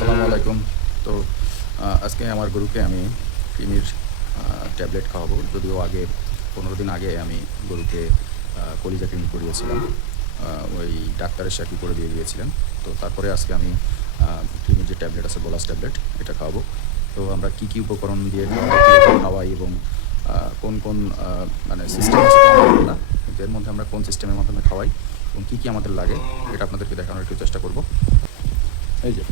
আসসালামু আলাইকুম। তো আজকে আমার গরুকে আমি কৃমির ট্যাবলেট খাওয়াবো। যদিও আগে ১৫ দিন আগে আমি গরুকে কলিজা কৃমি করিয়েছিলাম। ওই ডাক্তার এসে আরকি করে দিয়ে গিয়েছিলেন। তো তারপরে আজকে আমি কৃমির যে ট্যাবলেট আছে বোলাস ট্যাবলেট এটা খাওয়াবো। তো আমরা কী উপকরণ দিয়ে কিভাবে খাওয়াই এবং কোন মানে সিস্টেম আছে তো আমাদের না। কিন্তু এর মধ্যে আমরা কোন সিস্টেমের মাধ্যমে খাওয়াই এবং কী আমাদের লাগে এটা আপনাদেরকে দেখানোর একটু চেষ্টা করব। এই যে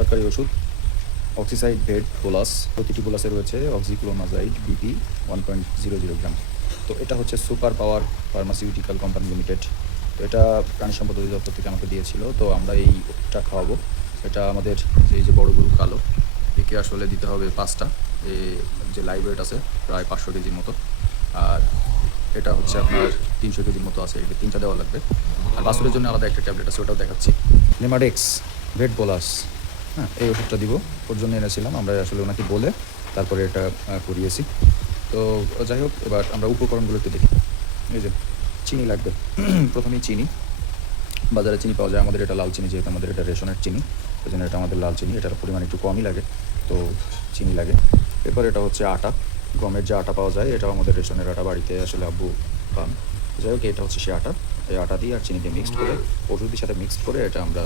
সরকারি ওষুধ অক্সিসাইড ভেট বোলাস, প্রতিটি বোলাসে রয়েছে অক্সিক্লোমাজাইড বিপি 1.00 গ্রাম। তো এটা হচ্ছে super power pharmaceutical company limited. তো এটা প্রাণী সম্পদ অধিদপ্তর থেকে আমাকে দিয়েছিল। তো আমরা এইটা খাওয়াবো। এটা আমাদের যে বড় গরু কালো, একে আসলে দিতে হবে 5টা। যে লাইভ ওয়েট আছে প্রায় 500 কেজির মতো। আর এটা হচ্ছে আপনার 300 কেজির মতো আছে, এটা 3টা দেওয়া লাগবে। আর বাছুরের জন্য আলাদা একটা ট্যাবলেট আছে, ওটাও দেখাচ্ছি। নেমাডেক্স ভেট বোলাস, হ্যাঁ, এই ওষুধটা দিব, ওর জন্য এনেছিলাম। আমরা আসলে ওনাকে বলে তারপরে এটা করিয়েছি। তো যাই হোক, এবার আমরা উপকরণগুলো একটু দেখি। এই যে চিনি লাগবে। প্রথমেই চিনি, বাজারে চিনি পাওয়া যায়, আমাদের এটা লাল চিনি, যেহেতু আমাদের এটা রেশনের চিনি, ওই জন্য এটা আমাদের লাল চিনি, এটার পরিমাণ একটু কমই লাগে, তো চিনি লাগে। এরপর এটা হচ্ছে আটা, গমের যে আটা পাওয়া যায়, এটাও আমাদের রেশনের আটা, বাড়িতে আসলে আব্বু পান। যাই হোক, এটা হচ্ছে সে আটা। এই আটা দিয়ে আর চিনি দিয়ে মিক্সড করে, ওষুধের সাথে মিক্সড করে এটা আমরা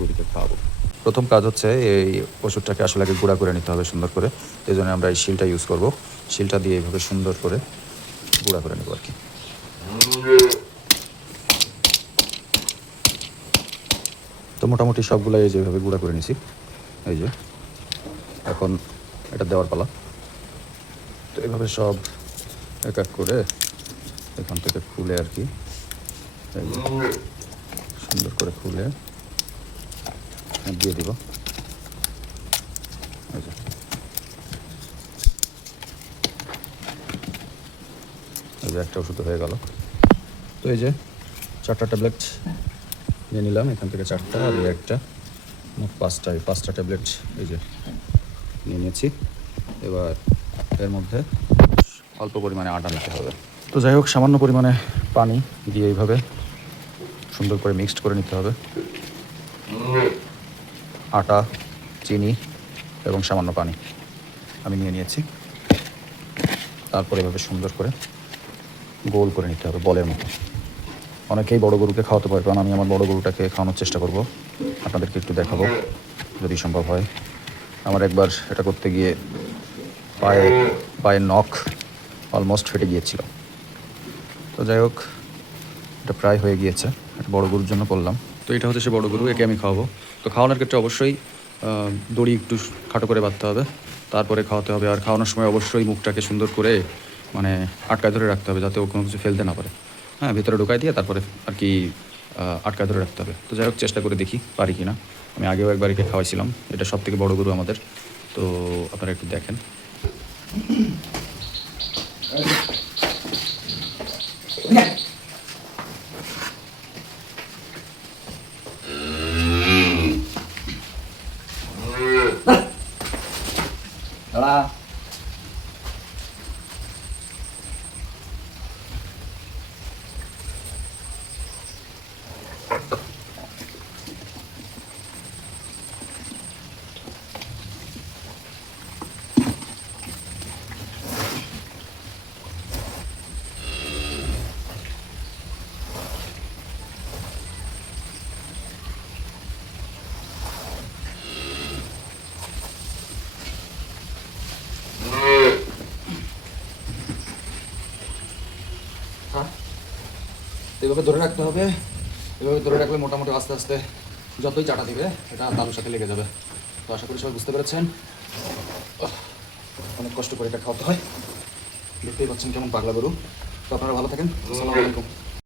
গরুকে খাওয়াবো। প্রথম কাজ হচ্ছে এই ওষুধটাকে আসলে আগে গুঁড়া করে নিতে হবে সুন্দর করে। এই জন্য আমরা এই শিলটা ইউজ করব। শিলটা দিয়ে এইভাবে সুন্দর করে গুঁড়া করে নেব আর কি। তো মোটামুটি সবগুলাই এই যেভাবে গুঁড়া করে নিছি। এই যে এখন এটা দেওয়ার পালা। তো এইভাবে সব এক এক করে এখান থেকে খুলে আর কি, এই যে সুন্দর করে খুলে দিয়ে দিব। এই যে একটা ওষুধ হয়ে গেল। তো এই যে 4টা ট্যাবলেট নিয়ে নিলাম, এখান থেকে 4টা আর একটা, মোট 5টা ট্যাবলেট এই যে নিয়ে নিয়েছি। এবার এর মধ্যে অল্প পরিমাণে আটা নিতে হবে। তো যাই হোক, সামান্য পরিমাণে পানি দিয়ে এইভাবে সুন্দর করে মিক্সড করে নিতে হবে। আটা, চিনি এবং সামান্য পানি আমি নিয়ে নিয়েছি। তারপরে এভাবে সুন্দর করে গোল করে নিতে হবে বলের মতো। অনেকেই বড় গরুকে খাওয়াতে পারে, কারণ আমি আমার বড় গরুটাকে খাওয়ানোর চেষ্টা করব, আপনাদেরকে একটু দেখাবো যদি সম্ভব হয়। আমার একবার এটা করতে গিয়ে পায়ের নখ অলমোস্ট ফেটে গিয়েছিল। তো যাই হোক, এটা প্রায় হয়ে গিয়েছে। এটা বড় গরুর জন্য করলাম। তো এটা হচ্ছে সে বড় গরু, একে আমি খাওয়াবো। তো খাওয়ানোর ক্ষেত্রে অবশ্যই দড়ি একটু খাটো করে বাঁধতে হবে, তারপরে খাওয়াতে হবে। আর খাওয়ানোর সময় অবশ্যই মুখটাকে সুন্দর করে মানে আটকায় ধরে রাখতে হবে, যাতে ও কোনো কিছু ফেলতে না পারে। হ্যাঁ, ভিতরে ঢোকায় দিয়ে তারপরে আর কি আটকায় ধরে রাখতে হবে। তো যাই হোক, চেষ্টা করে দেখি পারি কি না। আমি আগেও একবার একে খাওয়াইছিলাম, এটা সবথেকে বড় গরু আমাদের। তো আপনারা একটু দেখেন। এভাবে ধরে রাখতে হবে। এভাবে ধরে রাখলে মোটামুটি আস্তে আস্তে যতই চাটা দিবে এটা তালুর সাথে লেগে যাবে। তো আশা করি সবাই বুঝতে পেরেছেন। অনেক কষ্ট করে এটা খাওয়াতে হয়, দেখতেই পাচ্ছেন কেমন পাগলা গরু। তো আপনারা ভালো থাকেন। আসসালামু আলাইকুম।